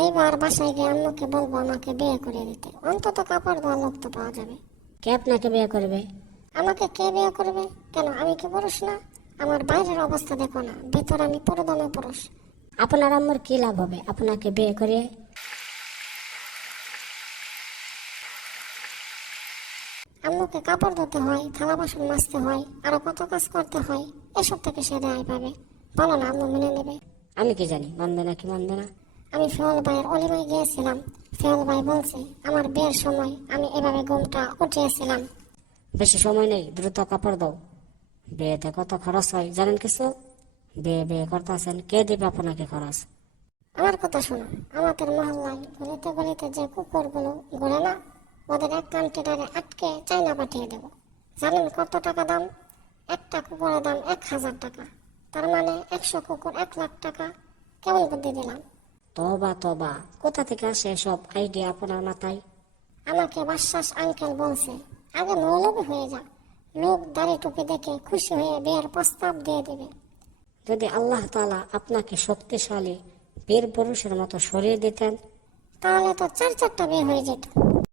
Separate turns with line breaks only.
এইবার বাসায় গিয়ে আম্মুকে বলব আমাকে বিয়ে করে দিতে। অন্তত কাপড় লোক তো পাওয়া যাবে।
কে আপনাকে বিয়ে করবে?
আমাকে কে বিয়ে করবে? কেন আমি কি পুরুষ না? আমার বাইরের অবস্থা দেখো না ভেতর আমি পুরোদমে পুরুষ।
আপনার আম্মুর কি লাভ হবে? আপনাকে বিয়ে
আম্মুকে কাপড় ধুতে হয় থালা বাসন মাজতে হয় আরও কত কাজ করতে হয় এসব থেকে সে রেহাই পাবে। বলো না আম্মু মেনে নেবে।
আমি কি জানি মানবে নাকি মানবে না?
আমি ফেওয়াল ভাইয়ের অলিমায় গিয়েছিলাম। ফেওয়াল ভাই বলছে আমার বিয়ের সময় আমি এভাবে ঘুমটা উঠিয়েছিলাম।
বেশি সময় নেই দ্রুত কাপড় দাও। বিয়েতে কত খরচ হয় জানেন কিছু? বিয়ে বিয়ে করতেছেন কে দিবে আপনাকে খরচ?
আমার কথা শোনো আমাদের মহল্লায় গলিতে গলিতে যে কুকুরগুলো ঘুরে না ওদের এক কান্টিটারে আটকে চাইনা পাঠিয়ে দেব। জানেন কত টাকা দাম? একটা কুকুরের দাম এক হাজার টাকা। তার মানে একশো কুকুর এক লাখ টাকা। কেমন বুদ্ধি দিলাম?
তবা তবা। কোথা থেকে আসে সব আইডিয়া আপনার মাথায়?
আমাকে বাশ্বাস আঙ্কেল বলছে আগে মৌলবী হয়ে যা লোক দাড়ি টুপি দেখে খুশি হয়ে বিয়ের প্রস্তাব দিয়ে দেবে।
যদি আল্লাহ তালা আপনাকে শক্তিশালী বীর পুরুষের মতো সরিয়ে দিতেন
তাহলে তো চার চারটা বিয়ে হয়ে যেত।